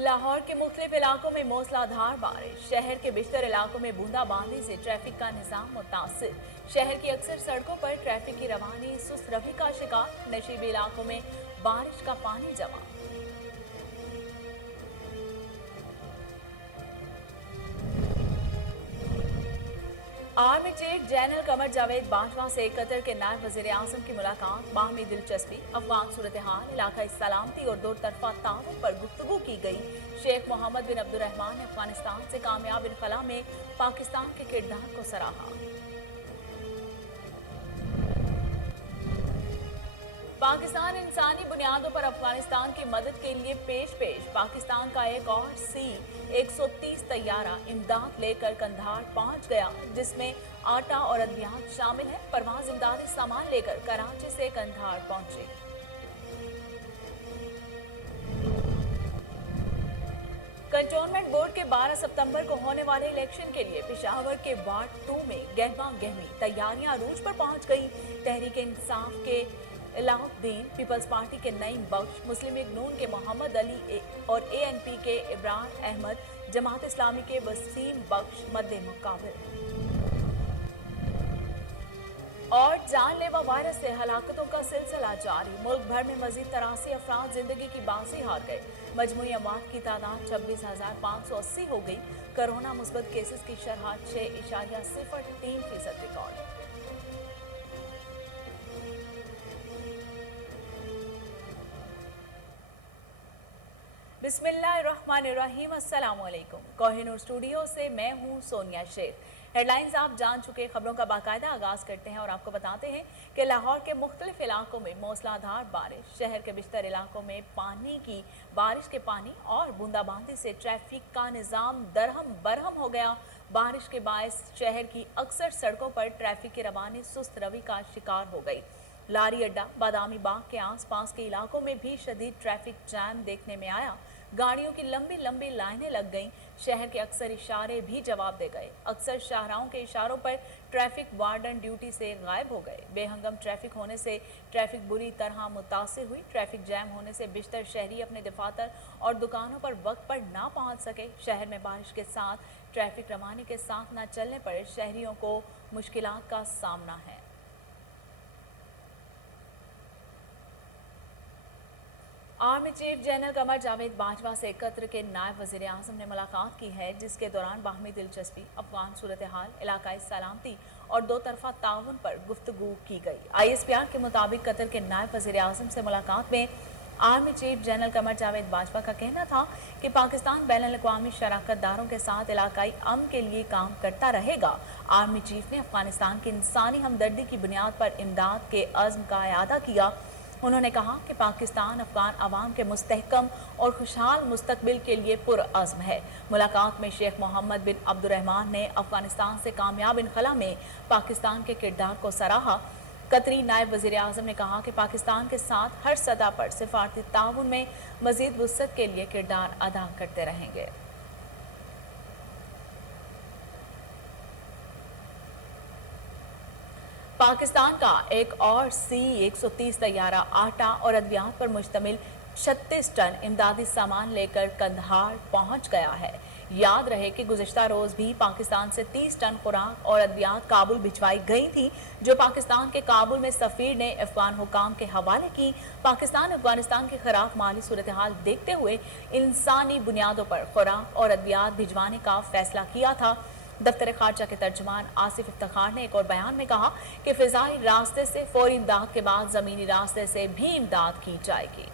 लाहौर के मुख्तलिफ इलाकों में मूसलाधार बारिश, शहर के बेशतर इलाकों में बूंदाबांदी से ट्रैफिक का निजाम मुतासिर। शहर की अक्सर सड़कों पर ट्रैफिक की रवानी सुस्त रवि का शिकार, नशीबी इलाकों में बारिश का पानी जमा। Army chief general Qamar Javed Bajwa से कतर के नायब वज़ीर-ए-आज़म की मुलाकात, बाहमी दिलचस्पी, अफगान सूरत हाल, इलाकाई सलामती और दो तरफा ताउन पर गुफ्तगू की गई। शेख मोहम्मद बिन अब्दुर्रहमान ने अफगानिस्तान से कामयाब इनखला में पाकिस्तान के किरदार को सराहा। पाकिस्तान इंसानी बुनियादों पर अफगानिस्तान की मदद के लिए पेश। पाकिस्तान का एक और C-130 तैयारा इमदाद लेकर कंधार पहुंच गया, जिसमें आटा और अद्वियात शामिल है। परवाज इमदादी सामान लेकर कराची से कंधार पहुंची। कंटोनमेंट बोर्ड के 12 सितंबर को होने वाले इलेक्शन के लिए पेशावर के वार्ड 2 में गहमा गहमी तैयारियां अरूज पर पहुंच गई। तहरीक इंसाफ के अलाउद्दीन, पीपल्स पार्टी के नईम बख्श, मुस्लिम लीग नून के मोहम्मद अली और ANP के इब्रार अहमद, जमात इस्लामी के वसीम बख्श मद्दे मुकाबिल। और जानलेवा वायरस से हलाकतों का सिलसिला जारी, मुल्क भर में मजीद 83 अफराद जिंदगी की बाजी हार गए। मजमूई अमवात की तादाद 26,580 हो गई। कोरोना मुस्बत केसेस की शरह 6.03% रिकॉर्ड। बिस्मिल्लाहिर्रहमानिर्रहीम, अस्सलामुअलैकुम। कोहिनूर स्टूडियो से मैं हूं सोनिया शेख। हेडलाइंस आप जान चुके, खबरों का बाकायदा आगाज करते हैं और आपको बताते हैं कि लाहौर के मुख्तलिफ इलाकों में मूसलाधार बारिश, शहर के बेशतर इलाकों में बारिश के पानी और बूंदाबांदी से ट्रैफिक का निज़ाम दरहम बरहम हो गया। बारिश के बायस शहर की अक्सर सड़कों पर ट्रैफिक की रवानी सुस्त रवि का शिकार हो गई। लारी अड्डा, बादामी बाग के आसपास के इलाकों में भी शदीद ट्रैफिक जैम देखने में आया। गाड़ियों की लंबी लंबी लाइनें लग गईं। शहर के अक्सर इशारे भी जवाब दे गए। अक्सर शाहराहों के इशारों पर ट्रैफिक वार्डन ड्यूटी से गायब हो गए। बेहंगम ट्रैफिक होने से ट्रैफिक बुरी तरह मुतासिर हुई। ट्रैफिक जैम होने से बेशतर शहरी अपने दफातर और दुकानों पर वक्त पर ना पहुंच सके। शहर में बारिश के साथ ट्रैफिक रवानी के साथ न चलने पर शहरियों को मुश्किलात का सामना है। Army chief general Qamar Javed Bajwa से कतर के नायब वज़ीर-ए-आज़म ने मुलाकात की है, जिसके दौरान बाहमी दिलचस्पी, अफगान सूरत हाल, इलाकाई सलामती और दो तरफा ताउन पर गुफ्तगू की गई। ISPR के मुताबिक कतर के नायब वज़ीर-ए-आज़म से मुलाकात में army chief general Qamar Javed Bajwa का कहना था कि पाकिस्तान बैनुल-अक़वामी शराकतदारों के साथ इलाकाई अमन के लिए काम करता रहेगा। आर्मी चीफ ने अफगानिस्तान की इंसानी हमदर्दी की बुनियाद पर इमदाद के अज़्म का इआदा किया। उन्होंने कहा कि पाकिस्तान अफगान अवाम के मुस्तहकम और खुशहाल मुस्तकबिल के लिए पुरअज़्म है। मुलाकात में शेख मोहम्मद बिन अब्दुर्रहमान ने अफगानिस्तान से कामयाब इनखला में पाकिस्तान के किरदार को सराहा। कतरी नायब वज़ीर-ए-आज़म ने कहा कि पाकिस्तान के साथ हर सतह पर सिफारती ताउन में मज़ीद वुसअत के लिए किरदार अदा करते रहेंगे। पाकिस्तान का एक और C-130 तैयारा आटा और अद्वियात पर मुश्तमिल 36 टन इमदादी सामान लेकर कंधार पहुंच गया है। याद रहे कि गुज़िश्ता रोज भी पाकिस्तान से 30 टन खुराक और अद्वियात काबुल भिजवाई गई थी, जो पाकिस्तान के काबुल में सफीर ने अफगान हुकाम के हवाले की। पाकिस्तान अफगानिस्तान के खिलाफ माली सूरत हाल देखते हुए इंसानी बुनियादों पर खुराक और अद्वियात भिजवाने का फैसला किया था। दफ्तर खारजा के तर्जुमान आसिफ इफ्तिखार ने एक और बयान में कहा कि फिजाई रास्ते से फौरी इमदाद के बाद जमीनी रास्ते से भी इमदाद की जाएगी।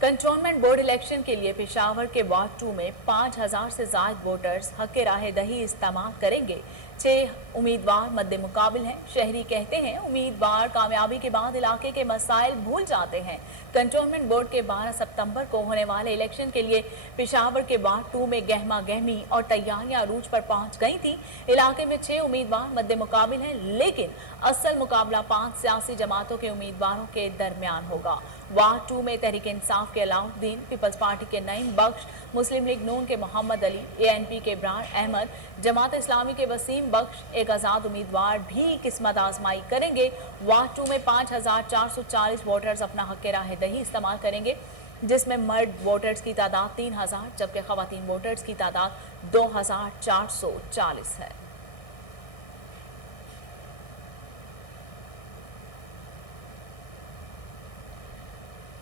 कंटोनमेंट बोर्ड इलेक्शन के लिए पेशावर के वार्ड 2 में 5,000 से ज्यादा वोटर्स हक राह दही इस्तेमाल करेंगे। 6 उम्मीदवार मद्दे मुकाबिल हैं। शहरी कहते हैं उम्मीदवार कामयाबी के बाद इलाके के मसाइल भूल जाते हैं। कंटोनमेंट बोर्ड के 12 सितंबर को होने वाले इलेक्शन के लिए पेशावर के वार्ड 2 में गहमा गहमी और तैयारियां अरूज पर पहुंच गई थी। इलाके में 6 उम्मीदवार मद्दे मुकाबिल हैं, लेकिन असल मुकाबला 5 सियासी जमातों के उम्मीदवारों के दरमियान होगा। वार्ड 2 में तहरीक इंसाफ के अलाउद्दीन, पीपल्स पार्टी के नईम बख्श, मुस्लिम लीग नून के मोहम्मद अली, ANP के इब्रार अहमद, जमात इस्लामी के वसीम बख्श, एक आज़ाद उम्मीदवार भी किस्मत आजमाई करेंगे। वार्ड 2 में 5440 वोटर्स अपना हक राह दही इस्तेमाल करेंगे, जिसमें मर्द वोटर्स की तादाद 3000 जबकि खवातीन वोटर्स की तादाद 2440 है।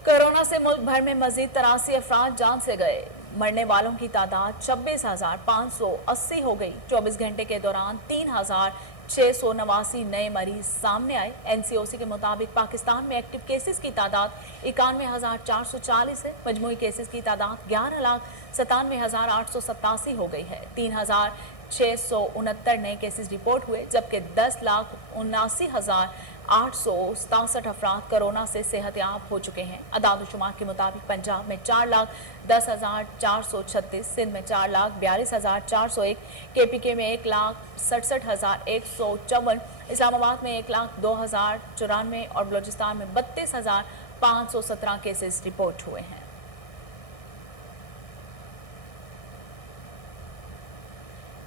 कोरोना से मुल्क भर में मजीद 83 अफराद जान से गए। मरने वालों की तादाद 26,580 हो गई। 24 घंटे के दौरान 3,689 नए मरीज सामने आए। NCOC के मुताबिक पाकिस्तान में एक्टिव केसेस की तादाद 91,440 है। मजमूई केसेस की तादाद 11,97,887 हो गई है। 3,669 नए केसेस रिपोर्ट हुए, जबकि 10,79,867 अफराद कोरोना से सेहतयाब हो चुके हैं। अदाद-ओ-शुमार के मुताबिक पंजाब में 4,10,436, सिंध में 4,42,401, KPK में 1,67,154, इस्लामाबाद में 1,02,094 और बलोचिस्तान में 32,517 केसेस रिपोर्ट हुए हैं।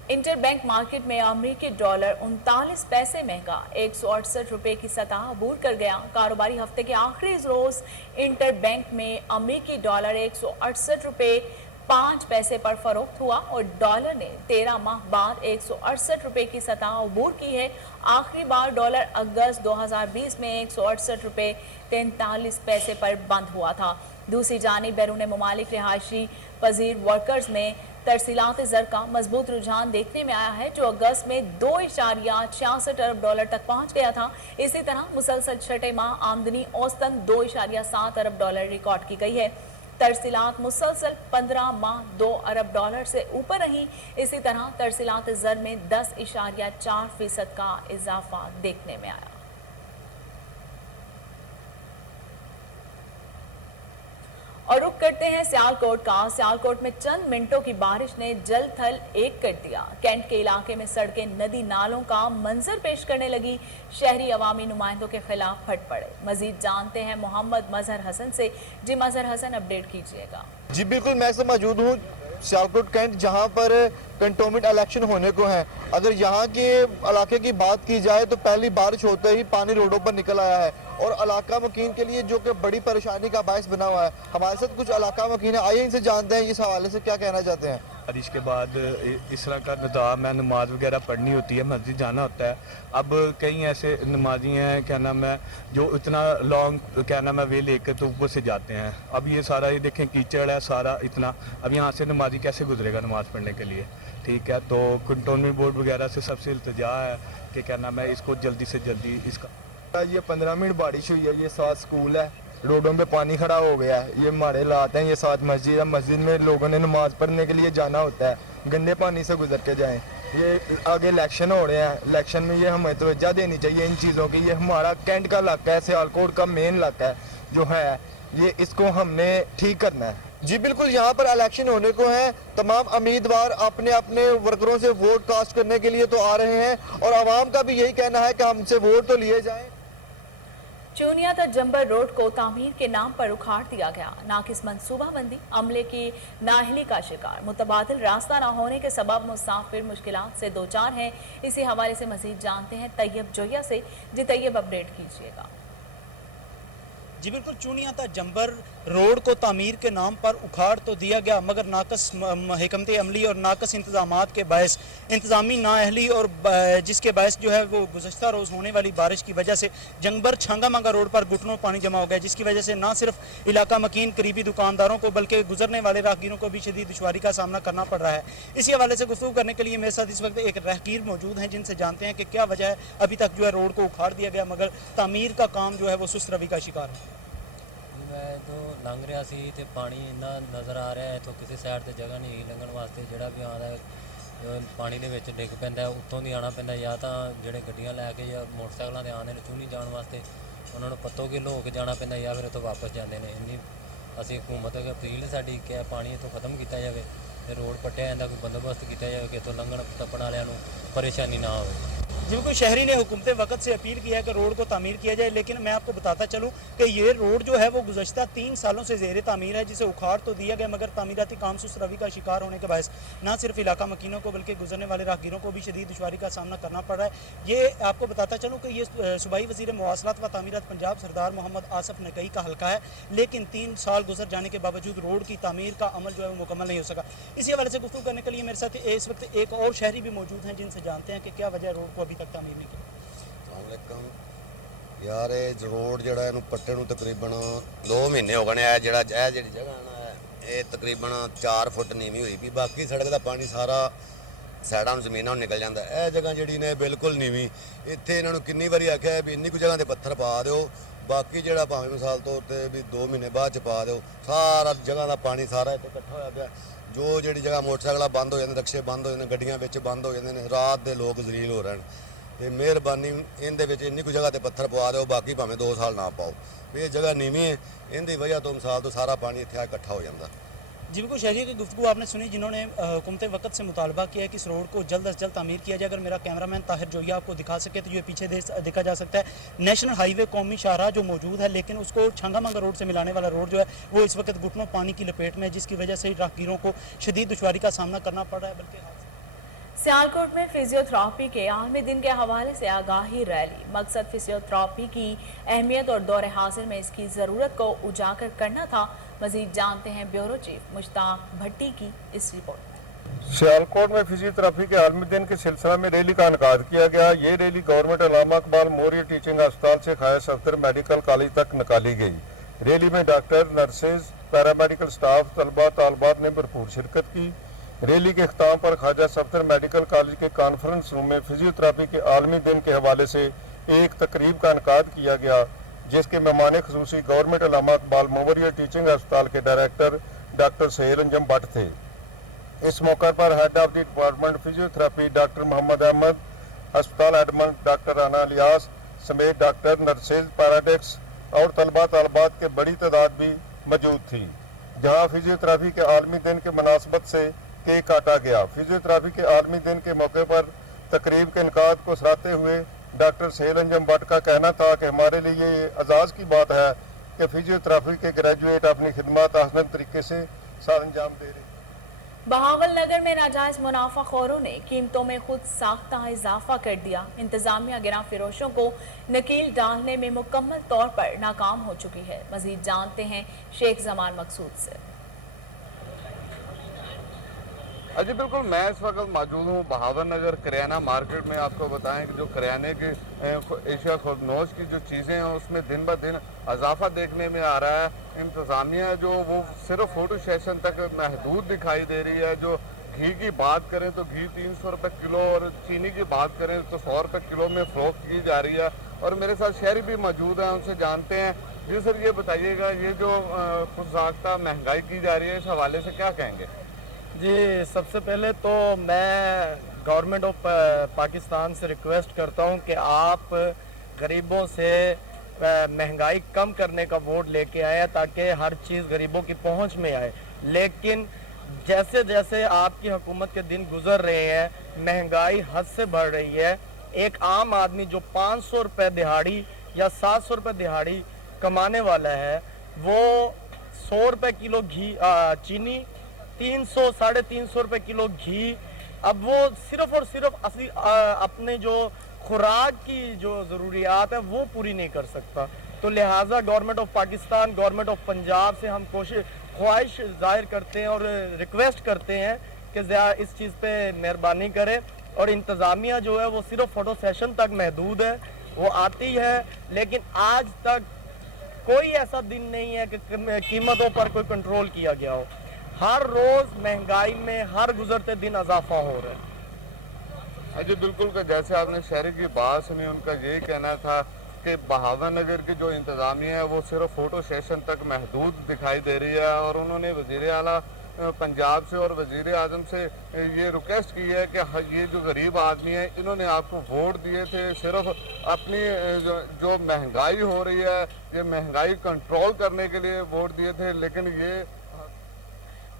इंटरबैंक मार्केट में अमेरिकी डॉलर 39 पैसे महंगा 168 रुपए की सतह अबूर कर गया। कारोबारी हफ्ते के आखिरी रोज इंटरबैंक में अमेरिकी डॉलर 168 रुपए 5 पैसे पर फरोख्त हुआ और डॉलर ने 13 माह बाद 168 रुपए की सतह अबूर की है। आखिरी बार डॉलर अगस्त 2020 में 168 रुपए 43 पैसे पर बंद हुआ था। दूसरी जानिब बैरून मुमालिक रिहायशी पजीर वर्कर्स में तरसीलात ज़र का मजबूत रुझान देखने में आया है, जो अगस्त में 2.66 अरब डॉलर तक पहुंच गया था। इसी तरह मुसलसल छठे माह आमदनी औसतन 2.7 अरब डॉलर रिकॉर्ड की गई है। तरसीलात मुसलसल 15 माह 2 अरब डॉलर से ऊपर रही। इसी तरह तरसीलात ज़र में 10.4% का इजाफा देखने में आया। और रुख करते हैं सियालकोट का। सियालकोट में चंद मिनटों की बारिश ने जल थल एक कर दिया। कैंट के इलाके में सड़कें नदी नालों का मंजर पेश करने लगी। शहरी अवामी नुमाइंदों के खिलाफ फट पड़े। मजीद जानते हैं मोहम्मद मजहर हसन से। जी मजहर हसन, अपडेट कीजिएगा। जी बिल्कुल, मैं से मौजूद हूँ सियालकोट कैंट, जहाँ पर कंटोनमेंट इलेक्शन होने को है। अगर यहाँ के इलाके की बात की जाए तो पहली बारिश होते ही पानी रोडों पर निकल आया है और इलाका मकीन के लिए जो कि बड़ी परेशानी का बायस बना हुआ है। हमारे साथ कुछ इलाका मकीन है, आइए इनसे जानते हैं इस हवाले से क्या कहना चाहते हैं। बारिश के बाद इस तरह का निज़ाम है, नमाज वगैरह पढ़नी होती है, मस्जिद जाना होता है। अब कई ऐसे नमाजी हैं क्या नाम है जो इतना लॉन्ग क्या नाम है वे लेकर तो ऊपर से जाते हैं। अब ये सारा ये देखें कीचड़ है सारा इतना, अब यहाँ से नमाजी कैसे गुजरेगा नमाज पढ़ने के लिए। ठीक है, तो कंटोनमेंट बोर्ड वगैरह से सबसे इल्तिजा है कि क्या नाम है इसको जल्दी से जल्दी इसका। ये 15 मिनट बारिश हुई है, ये 7 स्कूल है, रोडों पे पानी खड़ा हो गया है। ये हमारे हालात हैं, ये 7 मस्जिद है, मस्जिद में लोगों ने नमाज पढ़ने के लिए जाना होता है, गंदे पानी से गुजर के जाएं। ये आगे इलेक्शन हो रहे हैं, इलेक्शन में ये हमें तवज्जो देनी चाहिए इन चीज़ों की। ये हमारा कैंट का इलाका है, सियालकोट का मेन इलाका है जो है, ये इसको हमने ठीक करना है। जी बिल्कुल, यहाँ पर इलेक्शन होने को है। तमाम उम्मीदवार अपने अपने वर्करों से वोट कास्ट करने के लिए तो आ रहे हैं और आवाम का भी यही कहना है कि हमसे वोट तो लिए जाएं। चूनिया तक जंबर रोड को तामीर के नाम पर उखाड़ दिया गया। नाकिस मंसूबाबंदी, अमले की नाअहली का शिकार, मुतबादिल रास्ता न होने के सबब मुसाफिर मुश्किलात से दो चार हैं। इसी हवाले से मजीद जानते हैं तैयब जोया से। जी तैयब, अपडेट कीजिएगा। जी बिल्कुल, चूनिया था जंबर रोड को तामीर के नाम पर उखाड़ तो दिया गया, मगर नाकस हिकमत अमली और नाकस इंतजामात के बायस, इंतज़ामी नाअहली और जिसके बायस जो है वो गुज़श्ता रोज़ होने वाली बारिश की वजह से जंबर छांगा मांगा रोड पर घुटनों पानी जमा हो गया, जिसकी वजह से ना सिर्फ इलाका मकीन करीबी दुकानदारों को बल्कि गुजरने वाले राहगीरों को भी शदीद दुश्वारी का सामना करना पड़ रहा है। इसी हवाले से गुफ्तगू करने के लिए मेरे साथ इस वक्त एक राहगीर मौजूद हैं, जिनसे जानते हैं कि क्या वजह है अभी तक जो है रोड को उखाड़ दिया गया मगर तामीर का काम जो है वो सुस्त रवि का शिकार है। मैं तो लंघ रहा सी ते पानी इन्ना नज़र आ रहा है, तो किसी साइड ते जगह नहीं लंघण वास्ते, जिहड़ा भी आंदा ਪਾਣੀ ਦੇ ਵਿੱਚ ਡਿੱਗ ਪੈਂਦਾ, ਉੱਤੋਂ ਦੀ ਆਉਣਾ ਪੈਂਦਾ, ਜਾਂ ਤਾਂ ਜਿਹੜੇ ਗੱਡੀਆਂ ਲੈ ਕੇ ਜਾਂ ਮੋਟਰਸਾਈਕਲਾਂ ਤੇ ਆਉਂਦੇ ਨੇ ਚੂਨੀ ਜਾਣ ਵਾਸਤੇ ਉਹਨਾਂ ਨੂੰ ਪੱਤੋ ਕਿ ਹੋ ਕੇ ਜਾਣਾ ਪੈਂਦਾ, ਜਾਂ ਫਿਰ ਉੱਥੋਂ ਵਾਪਸ ਜਾਂਦੇ ਨੇ। ਇੰਨੀ ਅਸੀਂ ਹਕੂਮਤ ਅੱਗੇ ਅਪੀਲ ਸਾਡੀ ਕਿ ਪਾਣੀ ਇੱਥੋਂ ਖਤਮ ਕੀਤਾ ਜਾਵੇ ਤੇ ਰੋਡ ਪੱਟਿਆ ਜਾਂਦਾ, ਕੋਈ ਬੰਦੋਬਸਤ ਕੀਤਾ ਜਾਵੇ ਕਿ ਇੱਥੋਂ ਲੰਘਣ ਟੱਪਣ ਵਾਲਿਆਂ ਨੂੰ परेशानी ना हो। जिन को शहरी ने हुकूमत वक्त से अपील किया है कि रोड को तामीर किया जाए, लेकिन मैं आपको बताता चलूँ कि ये रोड जो है वो गुज़श्ता 3 सालों से ज़ेर तामीर है, जिसे उखाड़ तो दिया गया मगर तामीराती काम सुस्त रवि का शिकार होने के बायस ना सिर्फ इलाका मकीनों को बल्कि गुजरने वाले राहगीरों को भी शदीद दुश्वारी का सामना करना पड़ रहा है। ये आपको बताता चलूँ कि ये सूबाई वज़ीर मवासलात व तामीरात पंजाब सरदार मोहम्मद आसफ नकई का हल्का है, लेकिन 3 साल गुजर जाने के बावजूद रोड की तामीर का अमल जो है वो मुकम्मल नहीं हो सका। इसी हवाले से गुफ्तगू करने के लिए मेरे साथ इस वक्त एक और शहरी भी मौजूद हैं जिनसे जानते हैं कि क्या वजह रोड को अभी तक तामीर नहीं की। अस्सलामुअलैकुम यार, ਇਹ ਰੋਡ ਜਿਹੜਾ ਇਹਨੂੰ ਪੱਟੇ ਨੂੰ ਤਕਰੀਬਨ 2 ਮਹੀਨੇ ਹੋ ਗਏ ਨੇ। ਇਹ ਜਿਹੜੀ ਜਗ੍ਹਾ ਨਾ ਇਹ ਤਕਰੀਬਨ 4 ਫੁੱਟ ਨੀਵੀਂ ਹੋਈ ਵੀ, ਬਾਕੀ ਸੜਕ ਦਾ ਪਾਣੀ ਸਾਰਾ ਸਾਈਡਾਂ ਨੂੰ ਜ਼ਮੀਨਾਂ ਨੂੰ ਨਿਕਲ ਜਾਂਦਾ। ਇਹ ਜਗ੍ਹਾ ਜਿਹੜੀ ਨੇ ਬਿਲਕੁਲ ਨੀਵੀਂ, ਇੱਥੇ ਇਹਨਾਂ ਨੂੰ ਕਿੰਨੀ ਵਾਰੀ ਆਖਿਆ ਵੀ ਇੰਨੀ ਕੁ ਜਗ੍ਹਾ ਤੇ ਪੱਥਰ ਪਾ ਦਿਓ, ਬਾਕੀ ਜਿਹੜਾ ਭਾਵੇਂ ਮਿਸਾਲ ਤੌਰ ਤੇ ਵੀ 2 ਮਹੀਨੇ ਬਾਅਦ ਚ ਪਾ ਦਿਓ, ਸਾਰਾ ਜਗ੍ਹਾ ਦਾ ਪਾਣੀ ਸਾਰਾ ਇੱਥੇ ਇਕੱਠਾ ਹੋਇਆ ਪਿਆ। ਜੋ ਜਿਹੜੀ ਜਗ੍ਹਾ ਮੋਟਰਸਾਈਕਲਾਂ ਬੰਦ ਹੋ ਜਾਂਦੇ, ਰਕਸ਼ੇ ਬੰਦ ਹੋ ਜਾਂਦੇ, ਗੱਡੀਆਂ ਵਿੱਚ ਬੰਦ ਹੋ ਜਾਂਦੇ ਨੇ, ਰਾਤ ਦੇ ਲੋਕ ਜ਼ਲੀਲ ਹੋ ਰਹੇ ਨੇ। ਤੇ ਮਿਹਰਬਾਨੀ ਇਹਦੇ ਵਿੱਚ ਇੰਨੀ ਕੁ ਜਗ੍ਹਾ ਤੇ ਪੱਥਰ ਪਵਾ ਦਿਓ, ਬਾਕੀ ਭਾਵੇਂ 2 ਸਾਲ ਨਾ ਪਾਓ। ਵੀ ਇਹ ਜਗ੍ਹਾ ਨੀਵੀਂ ਹੈ, ਇਹਦੀ ਵਜ੍ਹਾ ਤੋਂ ਮਿਸਾਲ ਤੋਂ सारा पानी इत्थे इकट्ठा हो जाता। जिनको शहरी की गुफ्तगू आपने सुनी, जिन्होंने हुकूमत वक्त से मुतालबा किया है कि इस रोड को जल्द अज जल्द तामीर किया जाए। अगर मेरा कैमरामैन ताहिर जोया आपको दिखा सके तो ये पीछे देखा जा सकता है नेशनल हाईवे कौमी शाहराह जो मौजूद है, लेकिन उसको छंगामंगा रोड से मिलाने वाला रोड जो है वो इस वक्त घुटनों पानी की लपेट में है, जिसकी वजह से राहगीरों को शदीद दुश्वारी का सामना करना पड़ रहा है। बल्कि सियालकोट में फिजियोथेरापी के आलमी दिन के हवाले से आगाही रैली। मकसद फिजियोथेरापी की अहमियत और दौर हाजिर में इसकी ज़रूरत को उजागर करना था। मजीद जानते हैं ब्यूरो चीफ मुश्ताक भट्टी की इस रिपोर्ट में। सियालकोट में फिजियोथेरापी के आलमी दिन के सिलसिला में रैली का इनकाद किया गया। ये रैली गवर्नमेंट अल्लामा इकबाल मोरिया टीचिंग अस्पताल से ख्वाजा सफदर मेडिकल कॉलेज तक निकाली गई। रैली में डॉक्टर, नर्सेज, पैरामेडिकल स्टाफ, तलबा तालबात ने भरपूर शिरकत की। रैली के अख्ताम पर ख्वाजा सफदर मेडिकल कॉलेज के कॉन्फ्रेंस रूम में फिजियोथेरापी के आलमी दिन के हवाले से एक तकरीब का इनकाद किया गया, जिसके मेहमान खसूसी गवर्नमेंट अल्लामा इकबाल मोरिया टीचिंग अस्पताल के डायरेक्टर डॉक्टर सहेल अंजम भट्ट थे। इस मौके पर head of the department physiotherapy doctor Mohammad Ahmad, अस्पताल एडमन डॉक्टर राना इलियास समेत डॉक्टर, नर्सेज, पैरामेडिक्स और तलबा तालबात के बड़ी तादाद भी मौजूद थी। जहाँ फिजियोथेरापी के आलमी दिन के मुनासबत से केक काटा गया। फिजियोथेरापी के आलमी दिन के मौके पर तकरीब के इनकाद को सराहते हुए डॉक्टर सहेल अंजम भट्ट का कहना था कि हमारे लिए ये एजाज़ की बात है कि फिजियोथेरापी के ग्रेजुएट अपनी खिदमत आसान तरीके से अंजाम दे रहे हैं। बहावल नगर में नाजायज मुनाफाखोरों ने कीमतों में खुद साख्ता इजाफा कर दिया। इंतजामिया गिरा फिरोशों को नकील डालने में मुकम्मल तौर पर नाकाम हो चुकी है। मजीद जानते हैं शेख जमान मकसूद से। जी बिल्कुल, मैं इस वक्त मौजूद हूँ बहावर नगर करियाना मार्केट में। आपको बताएं कि जो करियाने के एशिया खुदनोश की जो चीज़ें हैं उसमें दिन ब दिन इजाफा देखने में आ रहा है। इंतज़ामिया जो वो सिर्फ फोटो सेशन तक महदूद दिखाई दे रही है। जो घी की बात करें तो घी 300 रुपये किलो और चीनी की बात करें तो 100 रुपये किलो में फ़रोख्त की जा रही है। और मेरे साथ शहरी भी मौजूद हैं, उनसे जानते हैं। जी सर, ये बताइएगा, ये जो खुद साख्ता महंगाई की जा रही है, इस हवाले से क्या कहेंगे? जी, सबसे पहले तो मैं गवर्नमेंट ऑफ पाकिस्तान से रिक्वेस्ट करता हूं कि आप गरीबों से महंगाई कम करने का वोट लेके आए ताकि हर चीज़ गरीबों की पहुंच में आए। लेकिन जैसे जैसे आपकी हुकूमत के दिन गुजर रहे हैं, महंगाई हद से बढ़ रही है। एक आम आदमी जो 500 रुपये दिहाड़ी या 700 रुपये दिहाड़ी कमाने वाला है, वो 100 रुपये किलो घी चीनी, 300 साढ़े 300 रुपये किलो घी, अब वो सिर्फ और सिर्फ असली अपने जो खुराक की जो ज़रूरियात है वो पूरी नहीं कर सकता। तो लिहाजा government of Pakistan, government of Punjab से हम ख्वाहिश जाहिर करते हैं और रिक्वेस्ट करते हैं कि इस चीज़ पे मेहरबानी करें। और इंतज़ामिया जो है वो सिर्फ फ़ोटो सेशन तक महदूद है, वो आती है, लेकिन आज तक कोई ऐसा दिन नहीं है कि कीमतों पर कोई कंट्रोल किया गया हो। हर रोज़ महंगाई में हर गुजरते दिन इजाफा हो रहा है। जी बिल्कुल, कि जैसे आपने शहरी की बात सुनी, उनका यही कहना था कि बहावर नगर की जो इंतज़ामिया है वो सिर्फ फ़ोटो सेशन तक महदूद दिखाई दे रही है। और उन्होंने वज़ीर आला पंजाब से और वज़ीर आज़म से ये रिक्वेस्ट की है कि ये जो गरीब आदमी है इन्होंने आपको वोट दिए थे सिर्फ अपनी जो महंगाई हो रही है ये महंगाई कंट्रोल करने के लिए वोट दिए थे, लेकिन ये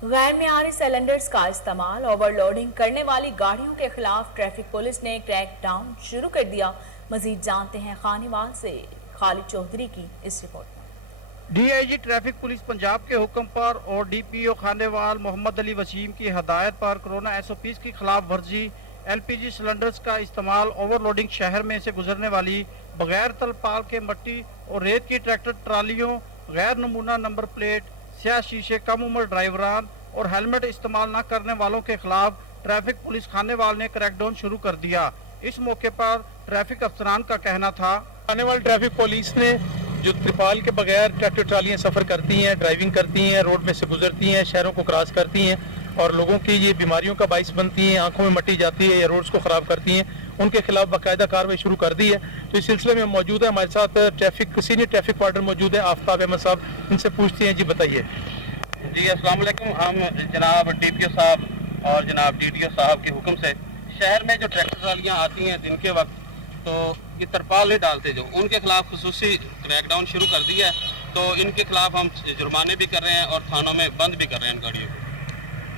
गैर मियारी सिलेंडर्स का इस्तेमाल ओवरलोडिंग करने वाली गाड़ियों के खिलाफ ट्रैफिक पुलिस ने क्रैक डाउन शुरू कर दिया। मजीद जानते हैं खानीवाल से खालिद चौधरी की इस रिपोर्ट में। डीआईजी ट्रैफिक पुलिस पंजाब के हुक्म पर और डीपीओ खानेवाल मोहम्मद अली वसीम की हदायत पर कोरोना एसओपीज की खिलाफ वर्जी एलपीजी सिलेंडर्स का इस्तेमाल ओवरलोडिंग शहर में से गुजरने वाली बगैर तलपाल के मट्टी और रेत की ट्रैक्टर ट्रालियों, गैर नमूना नंबर प्लेट, स्याह शीशे, कम उम्र ड्राइवरान और हेलमेट इस्तेमाल न करने वालों के खिलाफ ट्रैफिक पुलिस खानेवाल ने क्रैकडाउन शुरू कर दिया। इस मौके पर ट्रैफिक अफसरान का कहना था, खानेवाल ट्रैफिक पुलिस ने जो त्रिपाल के बगैर ट्रैक्टर ट्रालियाँ सफ़र करती हैं, ड्राइविंग करती हैं, रोड में से गुजरती हैं, शहरों को क्रॉस करती हैं और लोगों की ये बीमारियों का बाइस बनती हैं, आंखों में मट्टी जाती है या रोड्स को ख़राब करती हैं, उनके खिलाफ बाकायदा कार्रवाई शुरू कर दी है। तो इस सिलसिले में मौजूद है हमारे साथ सीनियर ट्रैफिक वार्डन मौजूद है आफ्ताब अहमद साहब, इनसे पूछते हैं। जी बताइए। जी अस्सलाम वालेकुम। हम जनाब डीपीओ साहब और जनाब डीडीओ साहब के हुक्म से शहर में जो ट्रैक्टर ट्रालियाँ आती हैं दिन के वक्त, तो ये तरपाल नहीं डालते, जो उनके खिलाफ खुसूसी क्रैकडाउन शुरू कर दिया है। तो इनके खिलाफ हम जुर्माने भी कर रहे हैं और थानों में बंद भी कर रहे हैं इन गाड़ियों को।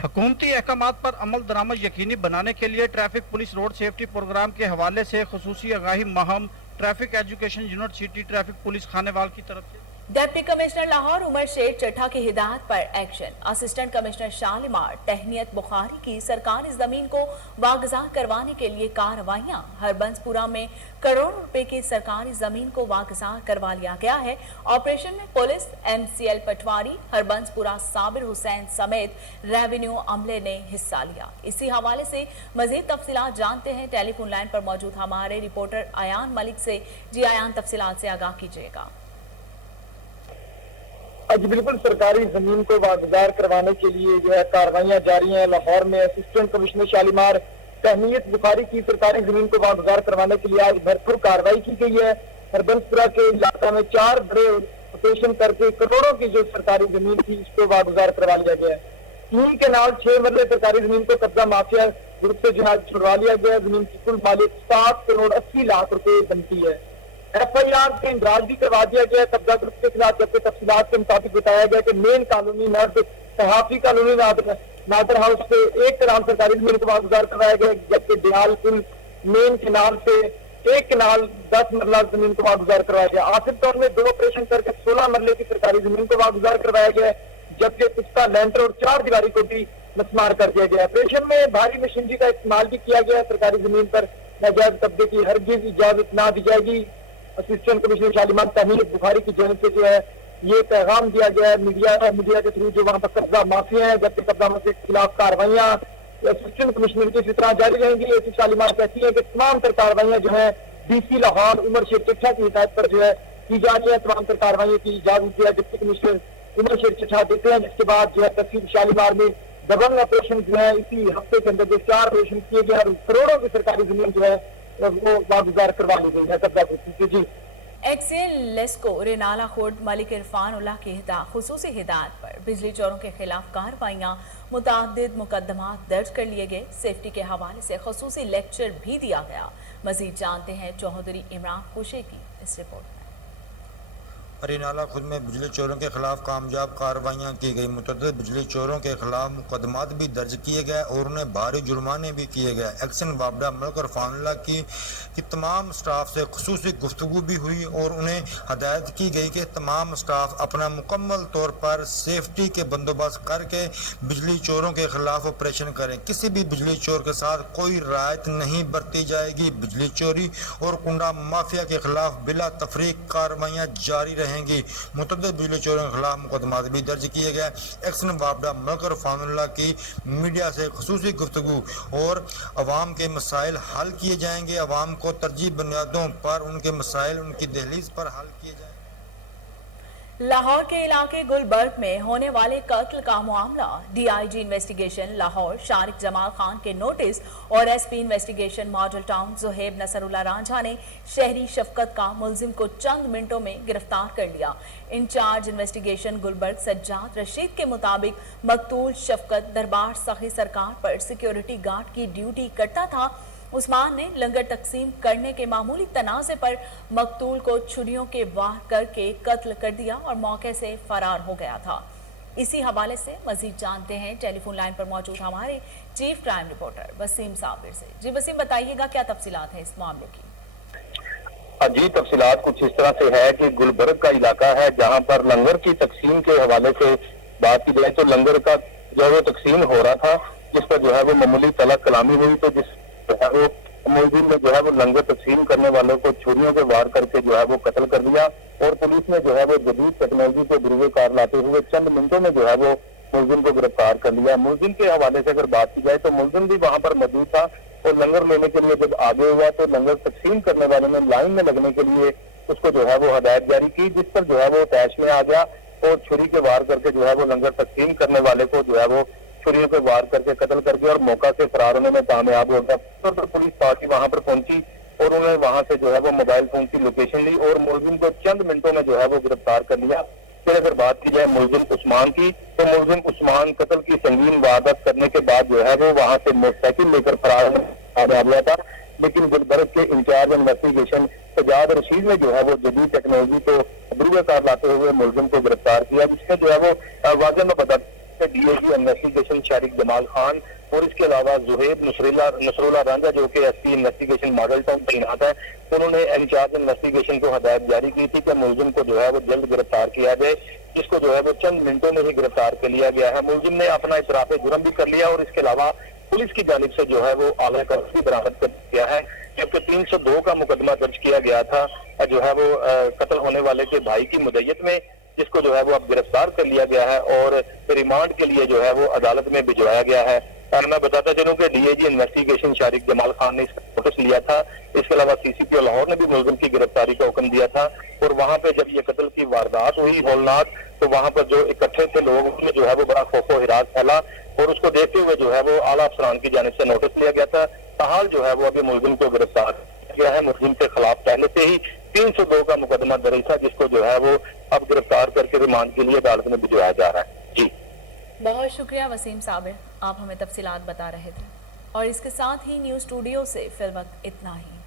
हुकूमती अहकामात पर अमल दरामद यकीनी बनाने के लिए traffic police road safety programme के हवाले से खुसूसी आगाही मुहिम traffic education unit city traffic police Khanewal की तरफ से डिप्टी कमिश्नर लाहौर उमर शेख चट्ठा की हिदायत पर action. Assistant commissioner Shalimar Tehniyat Bukhari की सरकारी जमीन को वागजा करवाने के लिए कार्रवाइयां। हरबंसपुरा में करोड़ों रुपए की सरकारी जमीन को वागजा करवा लिया गया है। ऑपरेशन में पुलिस, MCL पटवारी, हरबंसपुरा साबिर हुसैन समेत रेवेन्यू अमले ने हिस्सा लिया। इसी हवाले से मजीद तफसीलात जानते हैं टेलीफोन लाइन पर मौजूद हमारे रिपोर्टर अयान मलिक से। जी अयान, तफसीलात से आगाह कीजिएगा। आज बिल्कुल सरकारी जमीन को वागुजार करवाने के लिए जो है कार्रवाइयां जारी हैं। लाहौर में असिस्टेंट कमिश्नर शालीमार टहनियत बुखारी की सरकारी जमीन को वागुजार करवाने के लिए आज भरपूर कार्रवाई की गई है। हरबंसपुरा के इलाका में 4 बड़े ऑपरेशन करके करोड़ों की जो सरकारी जमीन थी इसको वागुजार करवा लिया गया है। 3 के नाल 6 मरले सरकारी जमीन को कब्जा माफिया ग्रुप से जनाब छुड़वा लिया गया। जमीन की कुल मालिक 7 करोड़ 80 लाख रुपए बनती है। FIR से इंदराज भी करवा दिया गया कब्जा ग्रुप के खिलाफ, जबकि तफसीलात के मुताबिक बताया गया कि मेन कानूनी मर्द सहाफी कानूनी नादर हाउस से 1 कनाल सरकारी जमीन को वागुजार करवाया गया, जबकि डियाल पुल मेन किनाल से 1 कनाल 10 मरला जमीन को वागुजार करवाया गया। आखिर तौर में 2 ऑपरेशन करके 16 मरले की सरकारी जमीन को वागुजार करवाया गया, जबकि पिस्ता लैंटर और 4 दीवारी को भी मस्मार कर दिया गया। ऑपरेशन में भारी मशीनरी का इस्तेमाल भी किया गया। सरकारी जमीन पर नाजायज कब्जे की हरगिज इजाजत ना दी जाएगी। असिस्टेंट कमिश्नर शालीमार टहनियत बुखारी की जानिब से जो है ये पैगाम दिया गया है मीडिया के थ्रू जो वहाँ पर कब्जा माफिया है, जबकि कब्जा माफिया के खिलाफ कार्रवाइयां असिस्टेंट कमिश्नर की इसी तरह जारी रहेंगी। शालीमार कहती है कि तमाम तर कार्रवाइयां जो है DC लाहौर उमर शेख चट्ठा की हिदायत पर जो है की जा रही है। तमाम तर कार्रवाइयों की इजाजत दिया डिप्टी कमिश्नर उमर शेख चट्ठा देते हैं, जिसके बाद जो है तहसील शालीमार में दबंग ऑपरेशन जो है इसी हफ्ते के अंदर जो 4 ऑपरेशन किए गए और करोड़ों की सरकारी जमीन जो है वो वागुजार करवा ली गई है कब्जा करती। जी एक्सेल लेस्को रेनाला खुर्द मलिक इरफान उल्लाह की खुसूसी हिदायत पर बिजली चोरों के खिलाफ कार्रवाइयां, मुतअद्दिद मुकदमात दर्ज कर लिए गए। सेफ्टी के हवाले से खुसूसी लेक्चर भी दिया गया। मजीद जानते हैं चौधरी इमरान खुशे की इस रिपोर्ट में। रेनाला खुद में बिजली चोरों के खिलाफ कामयाब कार्रवाइयाँ की गई। मुतअद्दिद बिजली चोरों के खिलाफ मुकदमात भी दर्ज किए गए और उन्हें भारी जुर्माने भी किए गए। एक्शन वापडा मलिक इरफान की तमाम स्टाफ से खुसूसी गुफ्तगू भी हुई और उन्हें हदायत की गई कि तमाम स्टाफ अपना मुकम्मल तौर पर सेफ्टी के बंदोबस्त करके बिजली चोरों के खिलाफ ऑपरेशन करें। किसी भी बिजली चोर के साथ कोई रियायत नहीं बरती जाएगी। बिजली चोरी और कुंडा माफिया के खिलाफ बिला तफरीक कार्रवाइयाँ जारी रहेंगी। मुतअद्दिद बिजली चोरों के खिलाफ मुकदमात भी दर्ज किए गए। एक्शन वापडा मलिक इरफान की मीडिया से खुसूसी गुफ्तगू और अवाम के मसाइल हल किए जाएंगे। अवाम को तरजीह बुनियादों पर उनके मसाइल उनकी दहलीज पर हल किए जाएंगे। लाहौर के इलाके गुलबर्ग में होने वाले कत्ल का मामला डीआईजी इन्वेस्टिगेशन लाहौर शारिक जमाल खान के नोटिस और एसपी इन्वेस्टिगेशन मॉडल टाउन ज़ुहैब नसरुल्लाह रांझा ने शहरी शफकत का मुलजिम को चंद मिनटों में गिरफ्तार कर लिया। इंचार्ज इन्वेस्टिगेशन गुलबर्ग सज्जाद रशीद के मुताबिक मकतूल शफकत दरबार सखी सरकार पर सिक्योरिटी गार्ड की ड्यूटी करता था। उस्मान ने लंगर तकसीम करने के मामूली तनाज़े पर मकतूल को छुरियों के वार करके कत्ल कर दिया और मौके से फरार हो गया था। इसी हवाले से मजीद जानते हैं टेलीफोन लाइन पर मौजूद हमारे chief crime reporter Waseem Sabir से। जी वसीम, बताइएगा क्या तफसीलात हैं इस मामले की? जी, तफसीलात कुछ इस तरह से है कि गुलबर्ग का इलाका है जहां पर लंगर की तकसीम के हवाले से बात की जाए तो लंगर का जो है वो तकसीम हो रहा था, जिस पर जो है वो मामूली तलब कलामी हुई, तो जिस वो मुलजिम ने जो है वो लंगर तकसीम करने वालों को छुरियों के वार करके जो है वो कत्ल कर दिया और पुलिस ने जो है वो जदीद टेक्नोलॉजी को बुरुए कार लाते हुए चंद मिनटों में जो है वो मुलजिम को गिरफ्तार कर लिया। मुलजिम के हवाले से अगर बात की जाए तो मुलजिम भी वहां पर मौजूद था और लंगर लेने के लिए जब आगे हुआ तो लंगर तकसीम करने वालों ने लाइन में लगने के लिए उसको जो है वो हदायत जारी की, जिस पर जो है वो तैश में आ गया और छुरी के वार करके जो है वो लंगर तकसीम करने वाले को जो है वो छुरियों पे वार करके कत्ल कर दिया और मौका से फरार होने में कामयाब हो गया। तो पुलिस पार्टी वहां पर पहुंची और उन्होंने वहां से जो है वो मोबाइल फोन की लोकेशन ली और मुलजिम को चंद मिनटों में जो है वो गिरफ्तार कर लिया। फिर अगर बात की जाए मुलजिम उस्मान की, तो मुलजिम उस्मान कत्ल की संगीन वारदात करने के बाद जो है वो वहां से मोटरसाइकिल लेकर फरार कामयाब हुआ था, लेकिन गुलबर्ग के इंचार्ज इन्वेस्टिगेशन सज्जाद रशीद ने जो है वो जदीद टेक्नोलॉजी को बुरुए कार लाते हुए मुलजिम को गिरफ्तार किया, जिसमें जो है वो वाज़ह में बता डीआईजी इन्वेस्टिगेशन शारिक जमाल खान और इसके अलावा ज़ुहैब नसरुल्लाह रांझा जो कि एसपी इन्वेस्टिगेशन मॉडल टाउन तैनात है, उन्होंने इंचार्ज इन्वेस्टिगेशन को हदायत जारी की थी कि मुलजिम को जो है वो जल्द गिरफ्तार किया जाए, जिसको जो है वो चंद मिनटों में ही गिरफ्तार कर लिया गया है। मुलजिम ने अपना इतराफ़ जुर्म भी कर लिया और इसके अलावा पुलिस की जानिब से जो है वो आला कर्ज भी बरामद कर दिया है, जबकि 302 का मुकदमा दर्ज किया गया था जो है वो कत्ल होने वाले के भाई की मुद्दत में, जिसको जो है वो अब गिरफ्तार कर लिया गया है और रिमांड के लिए जो है वो अदालत में भिजवाया गया है। और मैं बताता चलूं कि डीआईजी इन्वेस्टिगेशन शारिक जमाल खान ने इसका नोटिस लिया था। इसके अलावा सीसीपी लाहौर ने भी मुलजिम की गिरफ्तारी का हुक्म दिया था और वहां पे जब ये कत्ल की वारदात हुई हौलनाक, तो वहां पर जो इकट्ठे थे लोग उनमें जो है वो बड़ा खौफो हिरास फैला और उसको देखते हुए जो है वो आला अफसरान की जानिब से नोटिस लिया गया था। ताहाल जो है वो अभी मुलजिम को गिरफ्तार किया है। मुलजिम के खिलाफ पहले से ही 302 का मुकदमा दर्ज था, जिसको जो है वो अब गिरफ्तार करके रिमांड के लिए अदालत में भिजवाया जा रहा है। जी बहुत शुक्रिया वसीम साबिर, आप हमें तफसीलात बता रहे थे। और इसके साथ ही न्यूज़ स्टूडियो से फिल वक्त इतना ही।